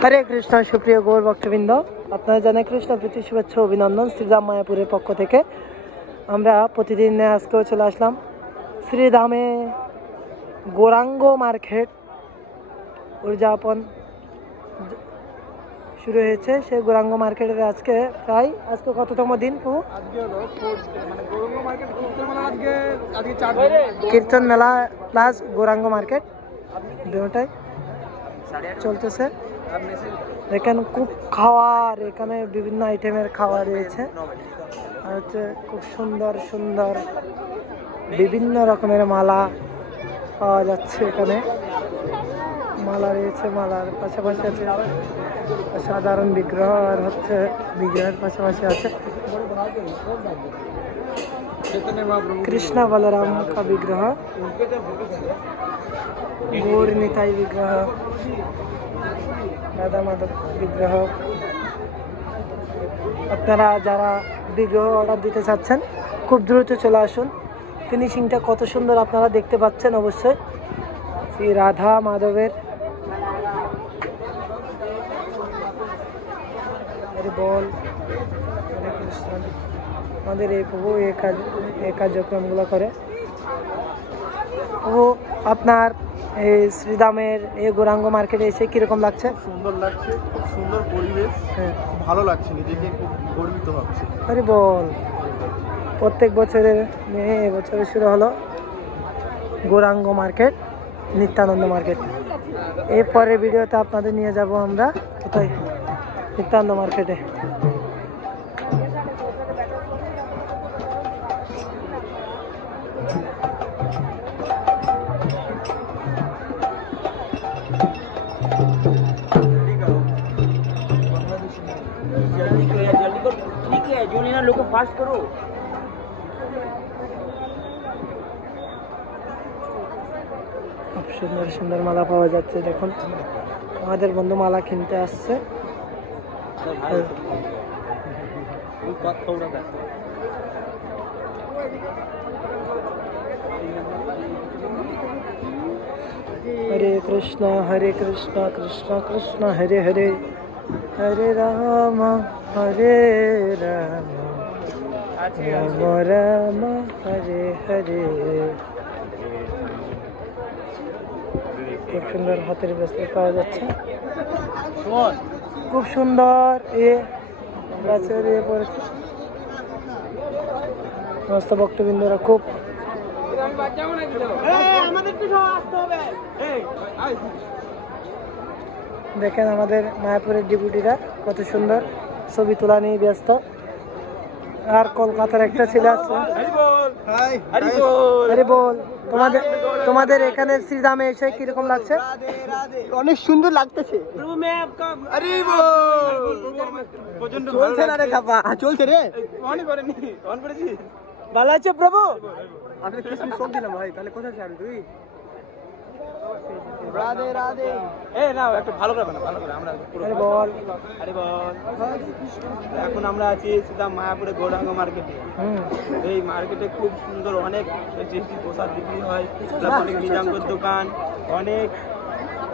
হরে কৃষ্ণ সুপ্রিয় গৌর ভক্তবৃন্দ। আপনারা জানেন কৃষ্ণ প্রীতি শুভেচ্ছা অভিনন্দন শ্রীরাম মায়াপুরের পক্ষ থেকে। আমরা প্রতিদিন আজকেও চলে আসলাম শ্রীধামে গোরাঙ্গ মার্কেট উদযাপন শুরু হয়েছে। সেই গোরাঙ্গ মার্কেটের আজকে প্রায় আজকে কততম দিন মানে কীর্তন মেলা প্লাস গোরাঙ্গ মার্কেট। দুটাই। চলতেছে। এখানে খুব খাওয়ার, এখানে বিভিন্ন আইটেমের খাওয়ার রয়েছে। আর হচ্ছে খুব সুন্দর সুন্দর বিভিন্ন রকমের মালা পাওয়া যাচ্ছে এখানে। মালা রয়েছে, মালার পাশাপাশি আছে সাধারণ বিগ্রহ, আর হচ্ছে বিগ্রহের পাশাপাশি আছে। चैतन्य महाप्रभु কৃষ্ণ বলরাম কা বিগ্রহ গৌর নিতাই বিগ্রহ রাধা মাধব বিগ্রহ আপনারা যারা বিগ্রহ অর্ডার দিতে চাচ্ছেন খুব দ্রুত চলে আসুন ফিনিশিংটা কত সুন্দর আপনারা দেখতে পাচ্ছেন অবশ্যই শ্রী রাধা মাধবের হরি বল হরে কৃষ্ণ আমাদের এই প্রভু এই কাজ এই কার্যক্রমগুলো করে। প্রভু আপনার এই শ্রীদামের এই গৌরাঙ্গ মার্কেটে এসে কীরকম লাগছে? সুন্দর লাগছে খুব সুন্দর পরিবেশ। হ্যাঁ। ভালো লাগছে নিজেকে খুব গর্বিত ভাবছি। আরে বল। প্রত্যেক বছরের নিয়ে এবছরে শুরু হলো গৌরাঙ্গ মার্কেট নিত্যানন্দ মার্কেট। এরপরের ভিডিওতে আপনাদের নিয়ে যাব আমরা। কোথায়? নিত্যানন্দ মার্কেটে। लोग फास्ट करो খুব সুন্দর সুন্দর মালা পাওয়া যাচ্ছে দেখুন আমাদের বন্ধু মালা কিনতে আসছে হরে কৃষ্ণ হরে কৃষ্ণ কৃষ্ণ কৃষ্ণ হরে হরে হরে রাম হরে রাম রাম রাম হরে হরে খুব সুন্দর হাতের ব্যস্ত পাওয়া যাচ্ছে। খুব সুন্দর এ গাছের ইয়ে পড়েছে সমস্ত ভক্তবৃন্দরা খুব দেখেন আমাদের মায়াপুরের ডিপুটিরা কত সুন্দর ছবি তোলা নিয়ে ব্যস্ত। আর কলকাতার একটা ছেলে আছে। আরে বল তোমাদের তোমাদের এখানে শ্রীরামে এসে কীরকম লাগছে? অনেক সুন্দর লাগতেছে। চলছে না রে খাপা হ্যাঁ, চলছে রে। অন করেনি। অন ভালো আছে প্রভু? আমি কিসমিস সব দিলাম ভাই তাহলে কোথায় যাবি তুই? রাধে রাধে। এ না একটু ভালো করে বানা ভালো করে আমরা আরে বল। আরে বল। এখন আমরা আছি সিধা মায়াপুরে গৌরাঙ্গ মার্কেটে। এই মার্কেটে খুব সুন্দর অনেক জিনিস প্রসাদ বিক্রি হয় প্লাস অনেক নিজাঙ্গর দোকান অনেক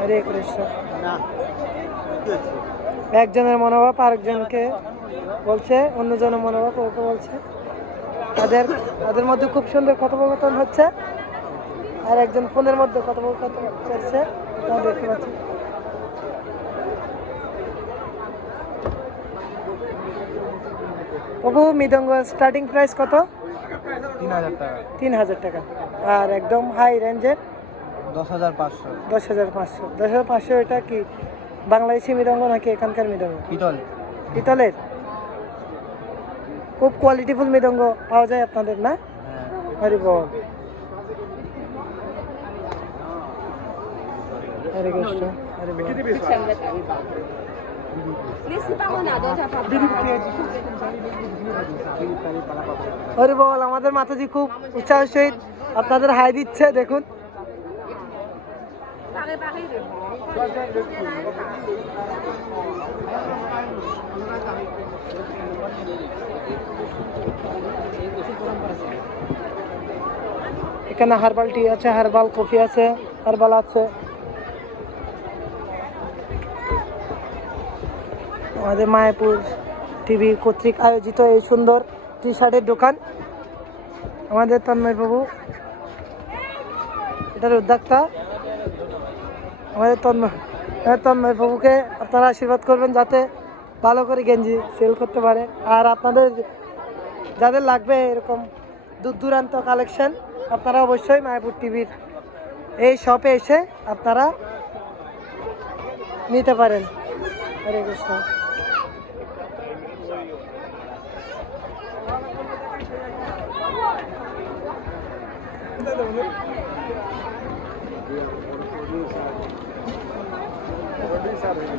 হরে কৃষ্ণ। একজনের মনোভাব আরেকজনকে বলছে অন্যজনের মনোভাব ওকে বলছে। তাদের তাদের মধ্যে খুব সুন্দর কথোপকথন হচ্ছে। আর একজন ফোনের মধ্যে কথোপকথন করছে। তা দেখতে পাচ্ছি। প্রভু মৃদঙ্গ স্টার্টিং প্রাইস কত? তিন হাজার তিন হাজার টাকা। আর একদম হাই রেঞ্জের দশ হাজার পাঁচশো দশ হাজার পাঁচশো দশ হাজার পাঁচশো এটা কি বাংলাদেশি মৃদঙ্গ নাকি এখানকার মৃদঙ্গ পিতল পিতলের খুব কোয়ালিটিফুল মৃদঙ্গ পাওয়া যায় আপনাদের না হরি বল আমাদের মাতাজি খুব উৎসাহের সহিত আপনাদের হাই দিচ্ছে দেখুন এখানে হার্বাল টি আছে, হার্বাল কফি আছে, হার্বাল আছে। আমাদের মায়াপুর টিভি কর্তৃক আয়োজিত এই সুন্দর টি শার্টের দোকান। আমাদের তন্ময় বাবু, এটার উদ্যোক্তা। আমাদের তন্ময়। আমাদের তন্ময় বাবুকে আপনারা আশীর্বাদ করবেন যাতে ভালো করে গেঞ্জি সেল করতে পারে। আর আপনাদের যাদের লাগবে এরকম দূর দূরান্ত কালেকশন আপনারা অবশ্যই মায়াপুর টিভির এই শপে এসে আপনারা নিতে পারেন। হরে Krishna. Yeah, on the 14th Saturday. On the 14th Saturday.